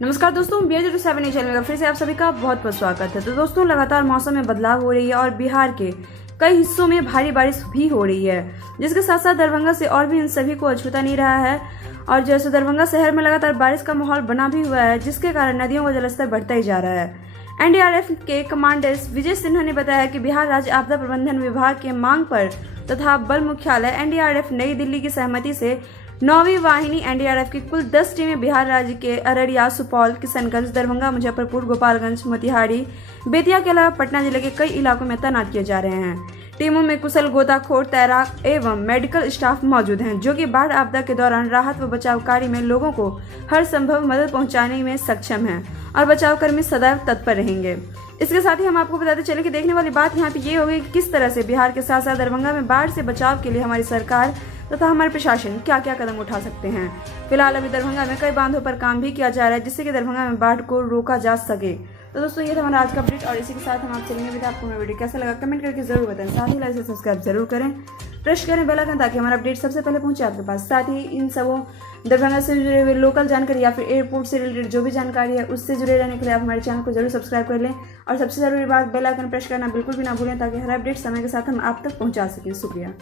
नमस्कार दोस्तों, BR07 channel में फिर से आप सभी का बहुत बहुत स्वागत है। तो दोस्तों, लगातार मौसम में बदलाव हो रही है और बिहार के कई हिस्सों में भारी बारिश भी हो रही है, जिसके साथ साथ दरभंगा से और भी इन सभी को अछूता नहीं रहा है। और जैसे दरभंगा शहर में लगातार बारिश का माहौल बना भी हुआ है, जिसके कारण नदियों का जलस्तर बढ़ता ही जा रहा है। NDRF के कमांडेंट विजय सिन्हा ने बताया कि बिहार राज्य आपदा प्रबंधन विभाग के मांग पर तथा बल मुख्यालय NDRF नई दिल्ली की सहमति से 9वीं वाहिनी NDRF की कुल 10 टीमें बिहार राज्य के अररिया, सुपौल, किशनगंज, दरभंगा, मुजफ्फरपुर, गोपालगंज, मोतिहारी, बेतिया के अलावा पटना जिले के कई इलाकों में तैनात किए जा रहे हैं। टीमों में कुशल गोताखोर, तैराक एवं मेडिकल स्टाफ मौजूद हैं, जो कि बाढ़ आपदा के दौरान राहत व बचाव कार्य में लोगों को हर संभव मदद पहुंचाने में सक्षम हैं और बचाव कर्मी सदैव तत्पर रहेंगे। इसके साथ ही हम आपको बताते चले कि देखने वाली बात यहाँ पे ये होगी कि किस तरह से बिहार के साथ साथ दरभंगा में बाढ़ से बचाव के लिए हमारी सरकार तथा हमारे प्रशासन क्या क्या कदम उठा सकते हैं। फिलहाल अभी दरभंगा में कई बांधों पर काम भी किया जा रहा है, जिससे कि दरभंगा में बाढ़ को रोका जा सके। तो दोस्तों, ये था हमारा आज का अपडेट और इसी के साथ हम आपसे चलेंगे। आपको मेरा वीडियो कैसा लगा कमेंट करके जरूर बताएं। साथ ही लाइक से सब्सक्राइब जरूर करें, प्रेस करें बेल आइकन, ताकि हमारा अपडेट सबसे पहले पहुंचे आपके पास। साथ ही इन सबों दरभंगा से जुड़े हुए लोकल जानकारी या फिर एयरपोर्ट से रिलेटेड जो भी जानकारी है, उससे जुड़े रहने के लिए आप हमारे चैनल को जरूर सब्सक्राइब कर लें और सबसे जरूरी बात, बेल आइकन प्रेस करना बिल्कुल भी ना भूलें, ताकि हर अपडेट समय के साथ हम आप तक पहुंचा सकें। शुक्रिया।